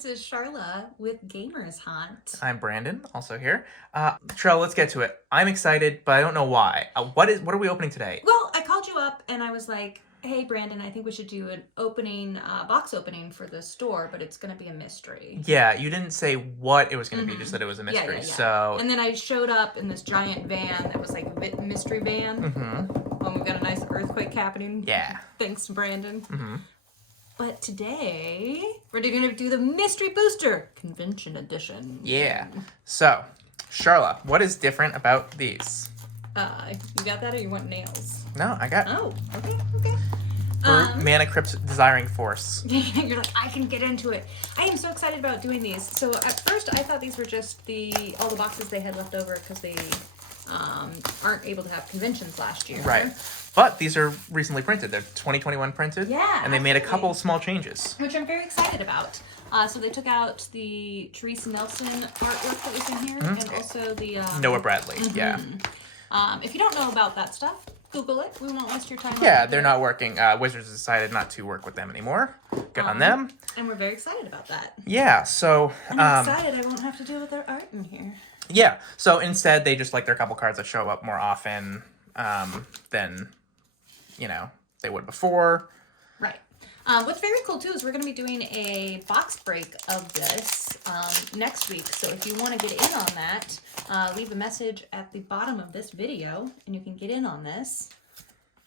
This is Charla with Gamers Hunt. I'm Brandon, also here. Trell, let's get to it. I'm excited, but I don't know why. What are we opening today? Well, I called you up and I was like, hey, Brandon, I think we should do an box opening for the store, but it's going to be a mystery. Yeah, you didn't say what it was going to be, just that it was a mystery. Yeah. So, And then I showed up in this giant van that was like a mystery van. We've got a nice earthquake happening. Yeah. Thanks to Brandon. But today, we're going to do the Mystery Booster Convention Edition. Yeah. So, Charla, what is different about these? You got that or you want nails? No, I got Oh, okay. Mana Crypt's Desiring Force. You're like, I can get into it. I am so excited about doing these. So at first I thought these were just all the boxes they had left over because they aren't able to have conventions last year. Right. But these are recently printed. They're 2021 printed. Yeah, And they made a couple small changes. Which I'm very excited about. So they took out the Teresa Nelson artwork that was in here, and also the Noah Bradley, yeah. If you don't know about that stuff, Google it. We won't waste your time. Yeah, they're not working. Wizards decided not to work with them anymore. Good on them. And we're very excited about that. Yeah, so... I'm excited I won't have to deal with their art in here. Yeah, so instead they just like their couple cards that show up more often than, they would before. Right. What's very cool, too, is we're going to be doing a box break of this next week. So if you want to get in on that, leave a message at the bottom of this video, and you can get in on this.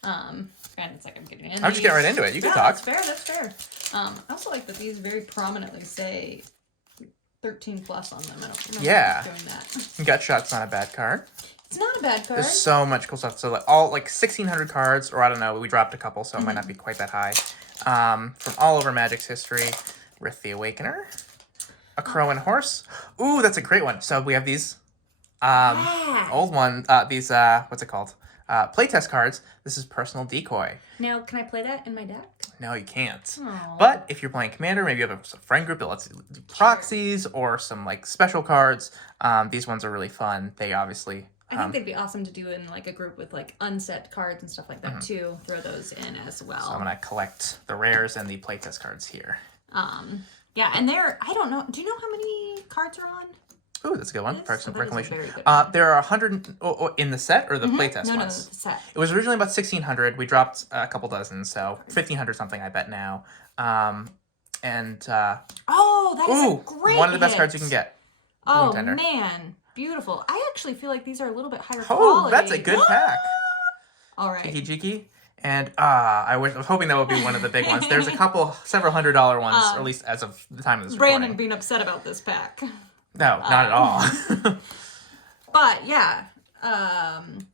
And it's like I'm getting in. I'm just getting right into it. You can talk. That's fair. I also like that these very prominently say 13 plus on them. I don't remember doing that. Gut Shot's not a bad card. It's not a bad card. There's so much cool stuff. So like 1,600 cards, or I don't know, we dropped a couple, so it might not be quite that high. From all over Magic's history, Rith the Awakener, a Crow and Horse. Ooh, that's a great one. So we have these old one, what's it called? Playtest cards. This is Personal Decoy. Now, can I play that in my deck? No, you can't. Aww. But if you're playing Commander, maybe you have a friend group that lets you do proxies or some like special cards. These ones are really fun. They obviously... I think they'd be awesome to do in like a group with like unset cards and stuff like that too. Throw those in as well. So I'm gonna collect the rares and the playtest cards here. Yeah, and I don't know. Do you know how many cards are on? Ooh, that's a good one. Parks and Reclamation. Good there are 100 in the set or the playtest no, ones? No, the set. It was originally about 1,600. We dropped a couple dozen, so 1,500 something I bet now. Oh, that is a great one of the best cards you can get. Oh, man. Beautiful. I actually feel like these are a little bit higher quality. Oh, that's a good pack. All right. Jiki. And I was hoping that would be one of the big ones. There's several $100 ones, or at least as of the time of this recording. Brandon being upset about this pack. No, not at all. But yeah.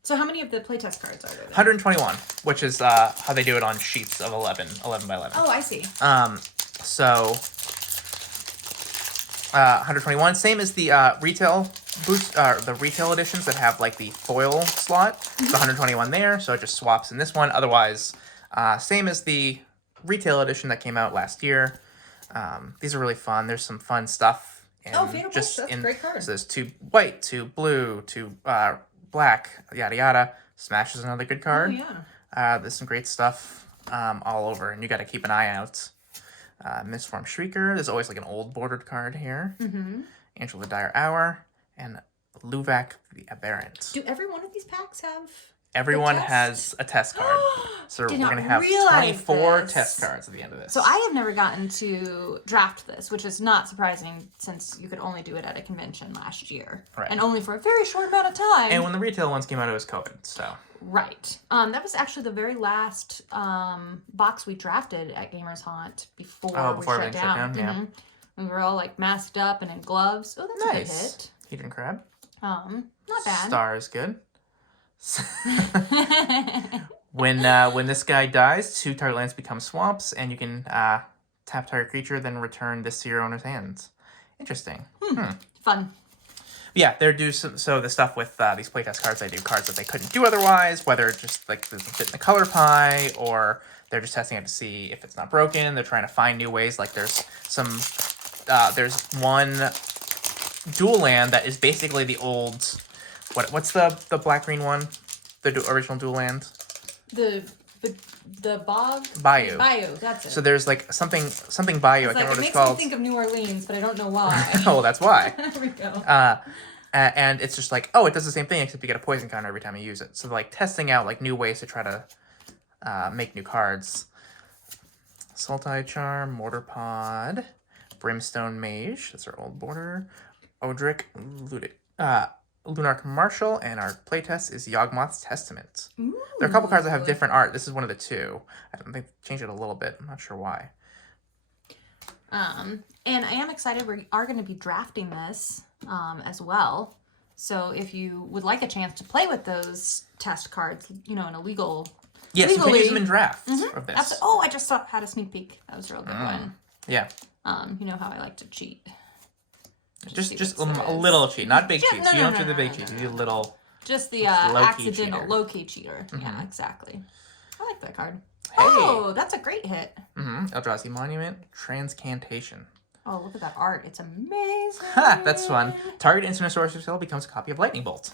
So how many of the playtest cards are there? 121, which is how they do it on sheets of 11 by 11. Oh, I see. So 121, same as the retail boost, the retail editions that have like the foil slot. So 121 there, so it just swaps in this one. Otherwise, same as the retail edition that came out last year. These are really fun. There's some fun stuff. Fatal Push, that's a great card. So there's 2 white, 2 blue, 2 black, yada yada. Smash is another good card. Oh, yeah. There's some great stuff all over, and you got to keep an eye out. Mistform Shrieker. There's always like an old bordered card here. Angel of the Dire Hour. And Luvak the Aberrant. Do every one of these packs have... Everyone has a test card. So we're going to have 24 test cards at the end of this. So I have never gotten to draft this, which is not surprising since you could only do it at a convention last year. Right. And only for a very short amount of time. And when the retail ones came out, it was COVID, so... Right. That was actually the very last box we drafted at Gamers Hunt before we shut down. Yeah. We were all like masked up and in gloves. Oh, that's nice. a good hit. Hedron Crab. Not bad. Star is good. When this guy dies, 2 target lands become swamps, and you can tap target creature, then return this to your owner's hands. Interesting. Fun. Yeah, they do so the stuff with these playtest cards. They do cards that they couldn't do otherwise, whether it's just like doesn't fit in the color pie, or they're just testing it to see if it's not broken. They're trying to find new ways. Like there's one dual land that is basically the old. What's the black green one? The original dual land? The the bog? Bayou. Bayou, that's it. So there's like something bayou. I can't remember It what it's makes called. me think of New Orleans, but I don't know why. Oh, that's why. There we go. And it's just like, oh, it does the same thing except you get a poison counter every time you use it. So like testing out like new ways to try to make new cards. Sultai Charm, Mortar Pod, Brimstone Mage. That's our old border. Odric, Lunark Marshal, and our playtest is Yawgmoth's Testament. Ooh. There are a couple cards that have different art. This is one of the two. I think they changed it a little bit. I'm not sure why. And I am excited. We are going to be drafting this as well. So if you would like a chance to play with those test cards, you know, in a legal... Yes, you can use them in drafts of this. Oh, I just had a sneak peek. That was a real good one. Yeah. You know how I like to cheat. Just a little cheat, not big cheats. You don't do the big cheats. You do little... Just the low-key low-key cheater. Yeah, exactly. I like that card. Hey. Oh, that's a great hit. Eldrazi Monument, Transcantation. Oh, look at that art. It's amazing. Ha! That's fun. Target instant or sorcery spell becomes a copy of Lightning Bolt.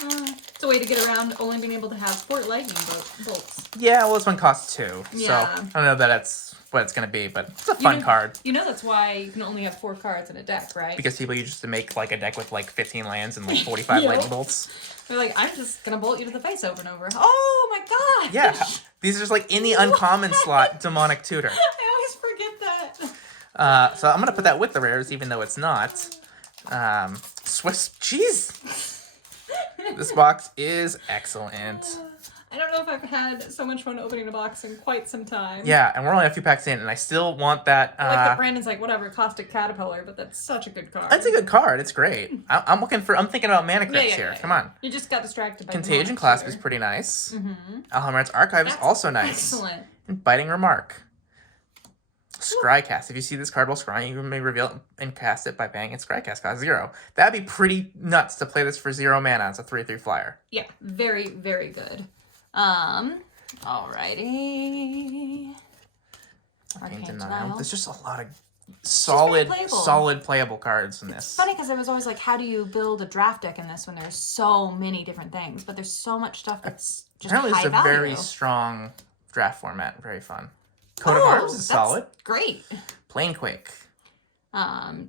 It's a way to get around only being able to have 4 lightning bolts. Yeah, well, this one costs 2. Yeah. So I don't know that that's what it's going to be, but it's a fun card. You know that's why you can only have 4 cards in a deck, right? Because people used to make like a deck with like 15 lands and like 45 Lightning Bolts. They're like, I'm just going to bolt you to the face over and over. Oh my god! Yeah, these are just like in the uncommon slot, Demonic Tutor. I always forget that. So I'm going to put that with the rares, even though it's not. Swiss cheese. This box is excellent. I don't know if I've had so much fun opening a box in quite some time. Yeah, and we're only a few packs in, and I still want that. I like that Brandon's like, whatever, Caustic Caterpillar, but that's such a good card. That's a good card. It's great. I'm thinking about Mana Crypts here. Come on. You just got distracted by Contagion Clasp is pretty nice. Alhammar's Archive is also nice. Excellent. And Biting Remark. Scrycast. If you see this card while scrying, you may reveal it and cast it by paying its Scrycast cost 0. That'd be pretty nuts to play this for 0 mana. It's a 3/3 flyer. Yeah, very, very good. Alrighty. Arcane Denial. There's just a lot of solid playable cards in this. It's funny because I was always like, how do you build a draft deck in this when there's so many different things? But there's so much stuff that's just apparently high it's a value. very strong draft format. Very fun. Coat of Arms is solid. Great. Planequake.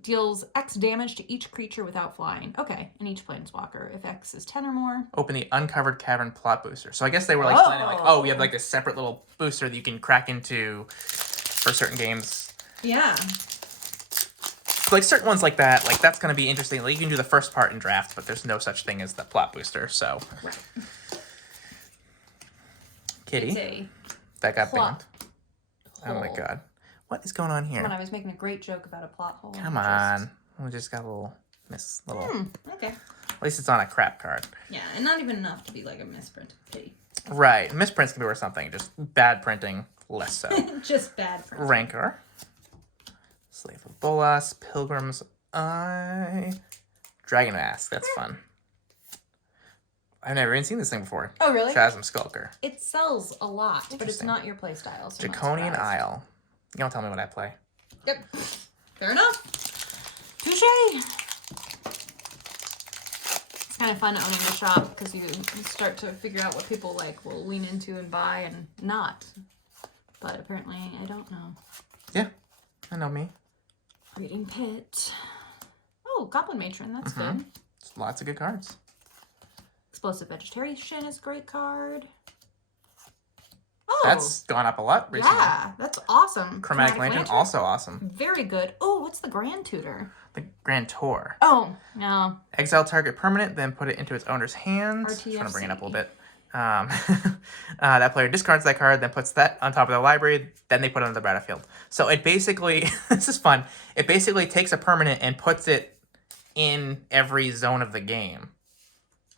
Deals X damage to each creature without flying. Okay, and each planeswalker if X is 10 or more. Open the Uncovered Cavern plot booster. So I guess they were like planning like, oh, we have like this separate little booster that you can crack into for certain games. Yeah. So like certain ones like that, like that's gonna be interesting. Like you can do the first part in draft, but there's no such thing as the plot booster. So. Right. Kitty. That got banned. Oh my god. What is going on here? When I was making a great joke about a plot hole. Come on. We just got a little Okay. At least it's on a crap card. Yeah, and not even enough to be like a misprinted kitty. Right. Misprints can be worth something. Just bad printing, less so. Just bad printing. Rancor. Slave of Bolas. Pilgrim's Eye. Dragon Mask. That's fun. I've never even seen this thing before. Oh, really? Chasm Skulker. It sells a lot, but it's not your play style. So Draconian Isle. You don't tell me what I play. Yep. Fair enough. Touche. It's kind of fun owning the shop because you start to figure out what people like will lean into and buy and not. But apparently I don't know. Yeah, I know me. Breeding Pit. Oh, Goblin Matron. That's good. Lots of good cards. Explosive Vegetation is a great card. Oh, that's gone up a lot recently. Yeah, that's awesome. Chromatic Lantern, also awesome. Very good. Oh, what's the Grand Tutor? The Grand Tour. Oh, no. Exile target permanent, then put it into its owner's hand. Just want to bring it up a little bit. That player discards that card, then puts that on top of their library, then they put it on the battlefield. So it basically, this is fun, it basically takes a permanent and puts it in every zone of the game.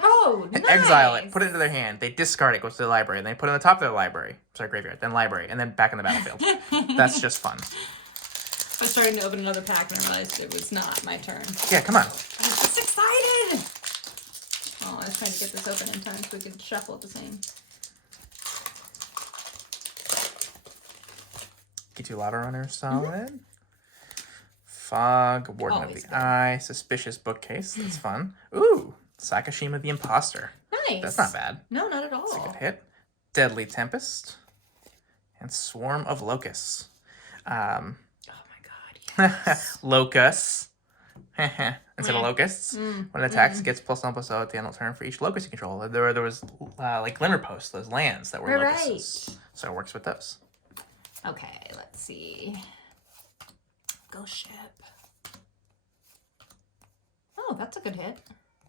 Oh, nice. Exile it, put it into their hand, they discard it, goes to the library, and they put it on the top of their librry. Sorry, graveyard, then library, and then back in the battlefield. That's just fun. I was starting to open another pack and I realized it was not my turn. Yeah, come on. I was just excited! Oh, I was trying to get this open in time so we could shuffle at the same. G2 Lava Runner, solid. Fog, Warden Always of the Eye, Suspicious Bookcase, that's fun. Ooh, Sakashima the Imposter. nice. That's not bad. No, not at That's a all. good hit. Deadly Tempest. And Swarm of Locusts. Oh my god, yes. Locusts. Instead of Meh. locusts. When it attacks, it gets +1/+0 at the end of the turn for each locust you control. There was like Glimmer Posts, those lands that were locusts. Right. So it works with those. Okay, let's see. Ghost Ship. Oh, that's a good hit.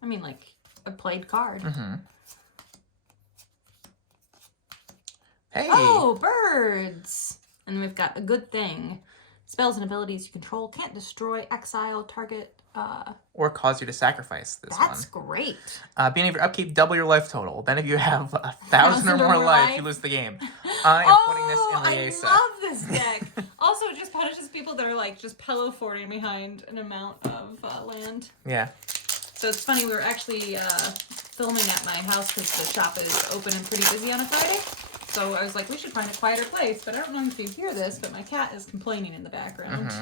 I mean, like, a played card. Hey! Oh, birds! And we've got a good thing. Spells and abilities you control can't destroy, exile, target. Or cause you to sacrifice this That's one. great. Beginning of your upkeep, double your life total. Then if you have 1,000 or more life, you lose the game. I am putting this in Liesa. I love this deck. Also, it just punishes people that are like just pillow forting behind an amount of land. Yeah. So it's funny, we were actually filming at my house because the shop is open and pretty busy on a Friday. So I was like, we should find a quieter place. But I don't know if you hear this, but my cat is complaining in the background.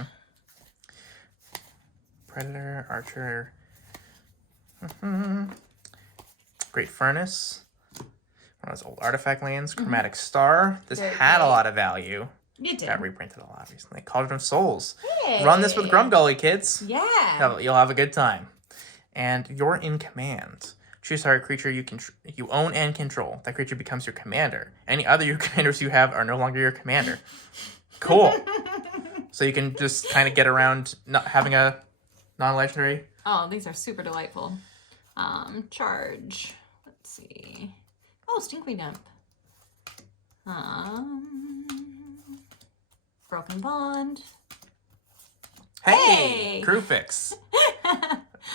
Predator, Archer. Great Furnace. One of those old artifact lands. Chromatic Star. This Very had a great. lot of value. It did. Got reprinted a lot recently. Cauldron of Souls. Hey. Run this with Grumgully, kids. Yeah. You'll have a good time. And you're in command. Choose target creature you own and control. That creature becomes your commander. Any other your commanders you have are no longer your commander. Cool. So you can just kind of get around not having a non-legendary. Oh, these are super delightful. Charge. Let's see. Oh, Stinkweed Dump. Broken Bond. Hey! Hey! Crew fix.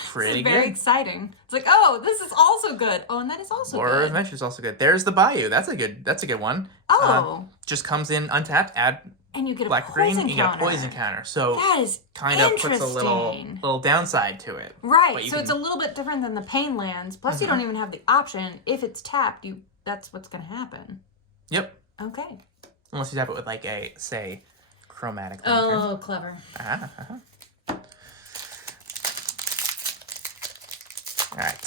Pretty This is very good. exciting. It's like, oh, this is also good. Oh, and that is also Lord of good. Adventure is also good. There's the Bayou. That's a good one. Oh. Just comes in untapped, add And you get a black poison green, you get a counter. poison counter. So That is kind of puts a little interesting. downside to it. Right. But you So it's a can- little bit different than the pain lands. Plus, you don't even have the option. If it's tapped, that's what's going to happen. Yep. Okay. Unless you tap it with like a, say, chromatic lantern. Oh, clever. Alright.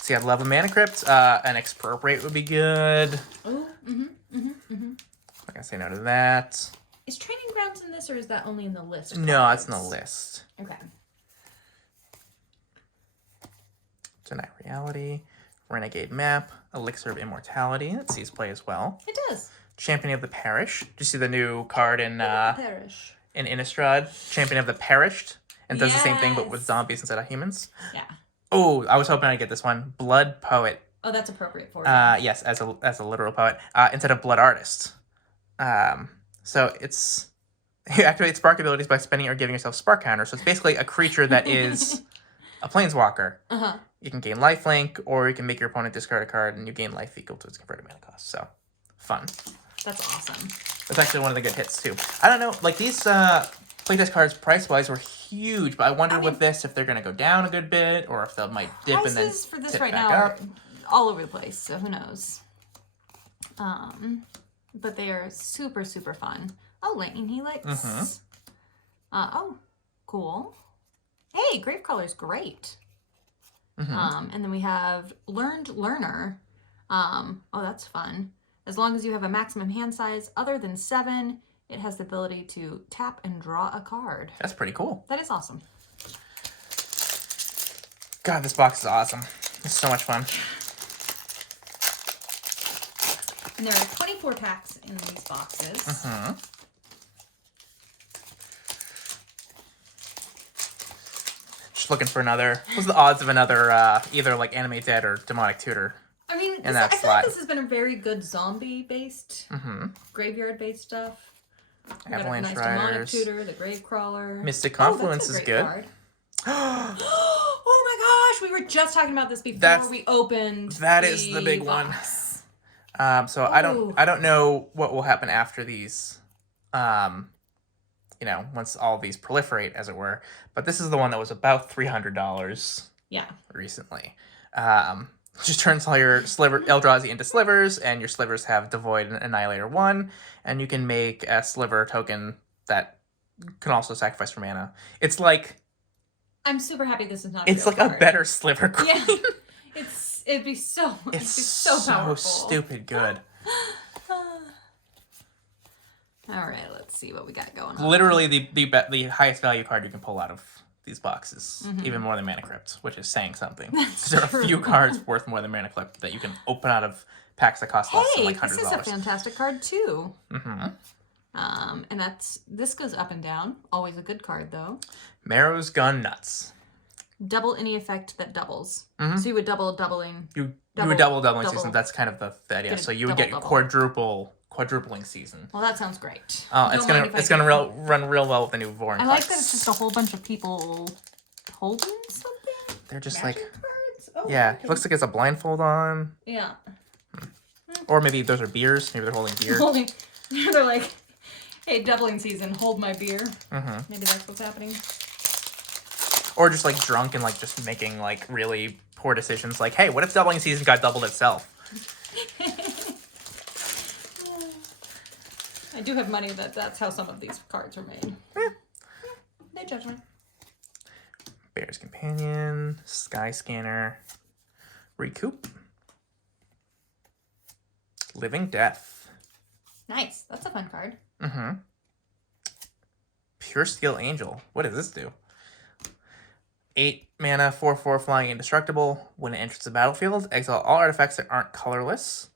So you have Love of Mana Crypt. An Expropriate would be good. Oh, I'm I'm gonna say no to that. Is Training Grounds in this, or is that only in the list? No, it's in the list. Okay. Deny Reality. Renegade Map. Elixir of Immortality. That sees play as well. It does. Champion of the Parish. Did you see the new card in Perish. Innistrad? Champion of the Perished. And does the same thing, but with Yes. zombies instead of humans. Yeah. Oh, I was hoping I'd get this one. Blood Poet. Oh, that's appropriate for it. Yes, as a literal poet. Instead of Blood Artist. So it's... You activate spark abilities by spending or giving yourself spark counter. So it's basically a creature that is a planeswalker. You can gain lifelink, or you can make your opponent discard a card, and you gain life equal to its converted mana cost. So, fun. That's awesome. That's actually one of the good hits, too. I don't know, like, these playtest cards, price-wise, were huge, but I wonder with this if they're going to go down a good bit, or if they might dip and then Prices for this tip right back now up. are all over the place, so who knows. But they are super, super fun. Oh, Lightning Helix. Oh, cool. Hey, Gravecolor's great. And then we have Learned Learner. Oh, that's fun. As long as you have a maximum hand size other than 7, it has the ability to tap and draw a card. That's pretty cool. That is awesome. God, this box is awesome. It's so much fun. And there are 24 packs in these boxes. Just looking for another... What's the odds of another either, like, Anime Dead or Demonic Tutor? I mean, And I that's feel like like- this has been a very good zombie-based, graveyard-based stuff. We got a Avalanche nice Demonic Riders. Tutor, the Gravecrawler. Mystic Oh, that's Confluence a is great good. card. Oh my gosh, we were just talking about this before we opened. That is the big one. box. So I don't know what will happen after these, you know, once all these proliferate, as it were. But this is the one that was about $300 Yeah. recently. Just turns all your Eldrazi into slivers, and your slivers have Devoid and Annihilator 1, and you can make a sliver token that can also sacrifice for mana. It's like I'm super happy this is not. It's real like card. a better Sliver Queen. Yeah, it'd be so. It's so powerful. stupid good. All right, let's see what we got going on. Literally the highest value card you can pull out of these boxes, even more than Mana Crypt, which is saying something. There are a few cards worth more than Mana Crypt that you can open out of packs that cost less than like $100. This is a fantastic card too. Mm-hmm. And this goes up and down. Always a good card though. Marrow's Gun Nuts. Double any effect that doubles. So you would doubling. You would doubling season. That's kind of the idea. So you would get quadrupling season. Well, that sounds great. Oh, it's gonna run real well with the new Vorin. I like that it's just a whole bunch of people holding something. They're just Magic like cards? Oh, yeah. okay. It looks like it's a blindfold on. Yeah. Or maybe those are beers. Maybe they're holding beer. They're like, hey, doubling season, hold my beer. Mm-hmm. Maybe that's what's happening. Or just like drunk and like just making like really poor decisions. Like, hey, what if doubling season got doubled itself? I do have money that's how some of these cards are made. Yeah. No judgment. Bear's Companion, Sky Scanner, Recoup, Living Death. Nice. That's a fun card. Mm-hmm. Pure Steel Angel. What does this do? 8 mana, 4/4 flying indestructible. When it enters the battlefield, exile all artifacts that aren't colorless.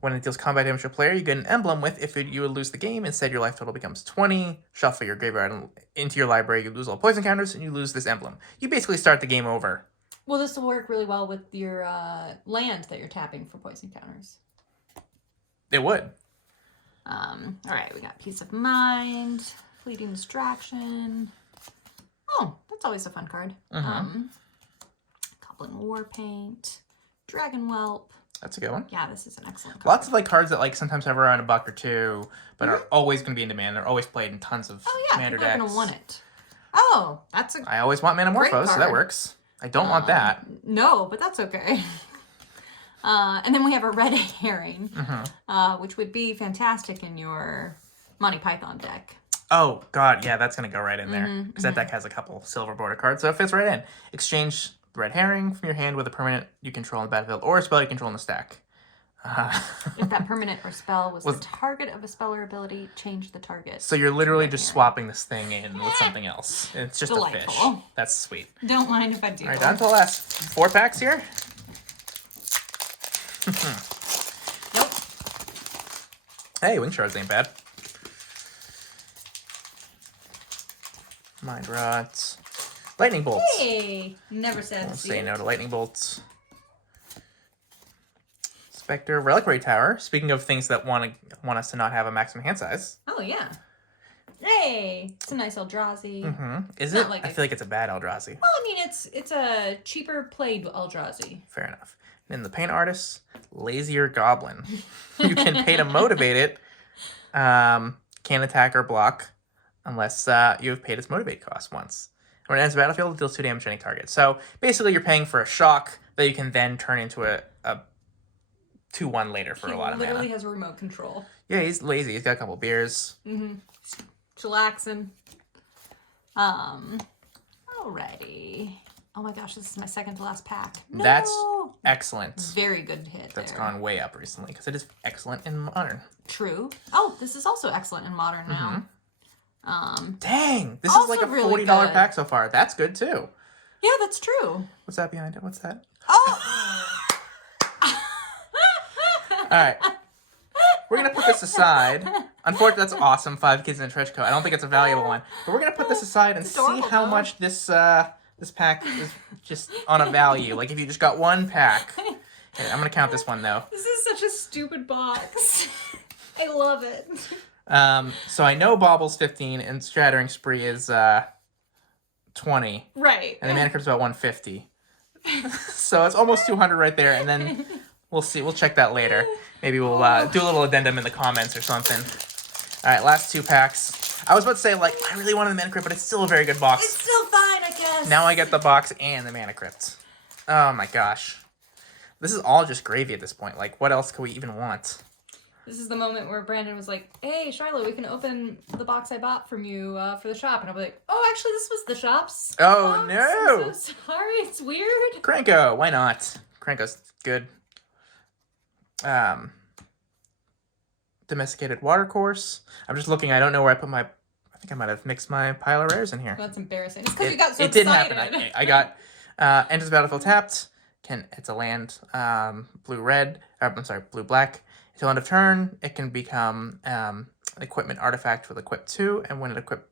When it deals combat damage to a player, you get an emblem with if you would lose the game. Instead, your life total becomes 20. Shuffle your graveyard into your library. You lose all poison counters, and you lose this emblem. You basically start the game over. Well, this will work really well with your land that you're tapping for poison counters. It would. All right, we got Peace of Mind, Fleeting Distraction. Oh, that's always a fun card. Goblin Warpaint, Dragon Whelp. That's a good one. Yeah, this is an excellent card. Lots of like cards that like sometimes have around $1 or $2, but are always going to be in demand. They're always played in tons of commander decks. People are going to want it. Oh, that's a I always want Manamorphose, so that works. I don't want that. No, but that's okay. And then we have a Red Herring, which would be fantastic in your Monty Python deck. Oh, God, yeah, that's going to go right in there. Because that deck has a couple silver border cards, so it fits right in. Exchange Red Herring from your hand with a permanent you control on the battlefield or a spell you control in the stack. If that permanent or spell was the target of a spell or ability, change the target. So you're literally just swapping this thing in with something else. It's just Delightful. a fish. That's sweet. Don't mind if I do. All right, down to the last 4 packs here. Nope. Hey, Wind Shards ain't bad. Mind Rots. Lightning Bolts. Hey, never sad Won't to see say it. no to Lightning Bolts. Spectre. Reliquary Tower. Speaking of things that want us to not have a maximum hand size. Oh, yeah. Hey, it's a nice Eldrazi. Is Not it? like I feel like it's a bad Eldrazi. Well, I mean, it's a cheaper played Eldrazi. Fair enough. And then the Paint Artist, Lazier Goblin. You can pay to motivate it. Can't attack or block unless you have paid its motivate cost once. When it enters the battlefield, it deals 2 damage to any target. So basically, you're paying for a shock that you can then turn into a 2/1 later for a lot of mana. He literally has remote control. Yeah, he's lazy. He's got a couple beers. Chillaxing. Alrighty. Oh my gosh, this is my second to last pack. No! That's excellent. Very good hit. That's there. gone way up recently because it is excellent in Modern. True. Oh, this is also excellent in Modern now. Dang, this is like a $40 really good. pack so far. That's good too. Yeah, that's true. What's that behind it? What's that? Oh! All right. We're going to put this aside. Unfortunately, that's awesome. 5 kids in a trench coat. I don't think it's a valuable one. But we're going to put this aside and see how much this pack is just on a value. Like if you just got one pack. Okay, I'm going to count this one though. This is such a stupid box. I love it. So I know Bauble's 15 and Shattering Spree is 20. Right. And the Mana Crypt's about 150. So it's almost 200 right there. And then we'll see. We'll check that later. Maybe we'll do a little addendum in the comments or something. All right, last 2 packs. I was about to say, like, I really wanted the Mana Crypt, but it's still a very good box. It's still fine, I guess. Now I get the box and the Mana Crypt. Oh my gosh. This is all just gravy at this point. Like, what else could we even want? This is the moment where Brandon was like, "Hey, Shiloh, we can open the box I bought from you for the shop." And I'll be like, "Oh, actually, this was the shop's Oh, box. no. I'm so sorry. It's weird." Cranko, why not? Cranko's good. Domesticated watercourse. I'm just looking. I don't know where I put my... I think I might have mixed my pile of rares in here. That's embarrassing. It's because you got so It did excited. happen. I got enters the battlefield tapped. It's a land. Blue-red. I'm sorry, blue-black. Until end of turn, it can become an equipment artifact with equip 2, and when an equipped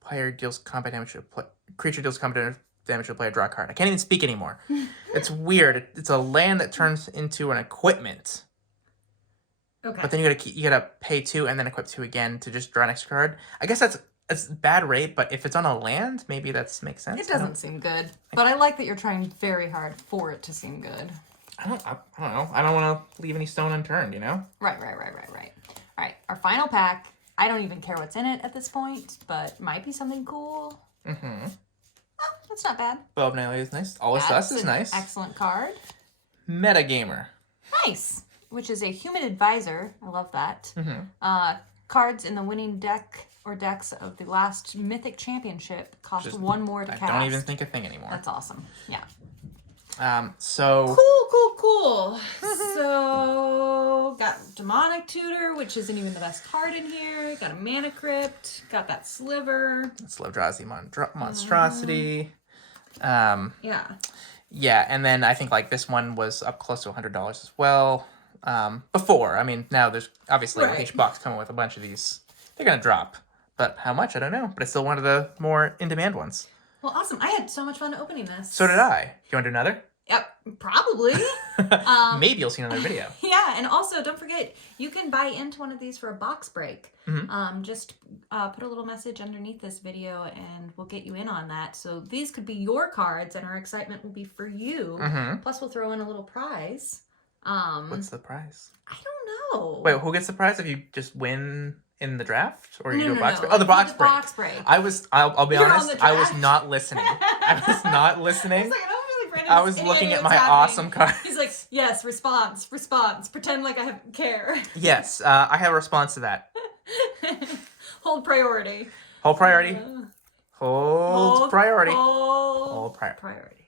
player deals combat damage to a creature deals combat damage to a player, draw a card. I can't even speak anymore. It's weird. It's a land that turns into an equipment. Okay. But then you gotta pay 2 and then equip 2 again to just draw an extra card. I guess that's bad rate, but if it's on a land, maybe that makes sense. It doesn't seem good, but I like that you're trying very hard for it to seem good. I don't know. I don't want to leave any stone unturned, you know? Right. All right, our final pack. I don't even care what's in it at this point, but might be something cool. Mm-hmm. Oh, that's not bad. Bow of Night is nice. All of Us is nice. Excellent card. Metagamer. Nice. Which is a human advisor. I love that. Mm-hmm. Cards in the winning deck or decks of the last Mythic Championship cost 1 more to cast. I don't even think a thing anymore. That's awesome. Yeah. So... Cool. So, got Demonic Tutor, which isn't even the best card in here. Got a Mana Crypt. Got that Sliver. Slowdrazi Monstrosity. Yeah. Yeah, and then I think, like, this one was up close to $100 as well. Before. I mean, now there's obviously Right. each box coming with a bunch of these. They're going to drop. But how much? I don't know. But it's still one of the more in-demand ones. Well, awesome. I had so much fun opening this. So did I. You want to do another? Yep, probably. Maybe you'll see another video. Yeah, and also don't forget, you can buy into one of these for a box break. Mm-hmm. Just put a little message underneath this video and we'll get you in on that. So these could be your cards and our excitement will be for you. Mm-hmm. Plus we'll throw in a little prize. What's the prize? I don't know. Wait, who gets the prize if you just win in the draft? Or you do a box break? No. Oh, the box break. Box break. I'll be You're on honest, the I was draft. not listening. I was not listening. I was looking at my awesome card. He's like, yes, response. Pretend like I care. Yes, I have a response to that. Hold priority. Hold priority. Hold priority. Hold Hold priority. priority.